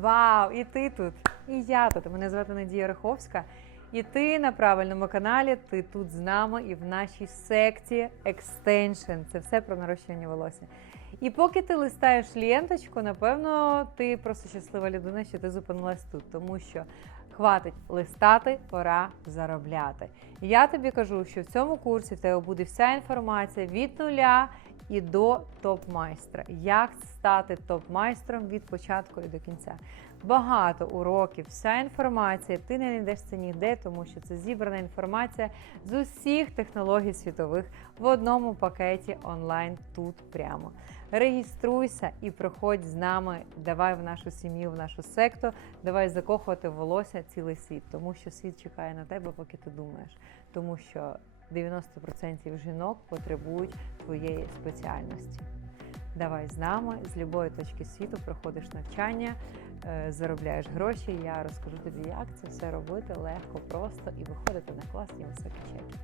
Вау! І ти тут, і я тут. Мене звати Надія Риховська. І ти на правильному каналі, ти тут з нами і в нашій секції Extension. Це все про нарощування волосся. І поки ти листаєш ленточку, напевно, ти просто щаслива людина, що ти зупинилась тут, тому що хватить листати, пора заробляти. Я тобі кажу, що в цьому курсі в тебе буде вся інформація від нуля і до топ-майстра. Як стати топ-майстром від початку і до кінця. Багато уроків, вся інформація. Ти не знайдеш це ніде, тому що це зібрана інформація з усіх технологій світових в одному пакеті онлайн тут прямо. Реєструйся і приходь з нами. Давай в нашу сім'ю, в нашу секту. Давай закохувати волосся цілий світ, тому що світ чекає на тебе, поки ти думаєш. Тому що 90% жінок потребують твоєї спеціальності. Давай з нами з любої точки світу проходиш навчання, е, заробляєш гроші. Я розкажу тобі, як це все робити легко, просто і виходити на класні високі чеки.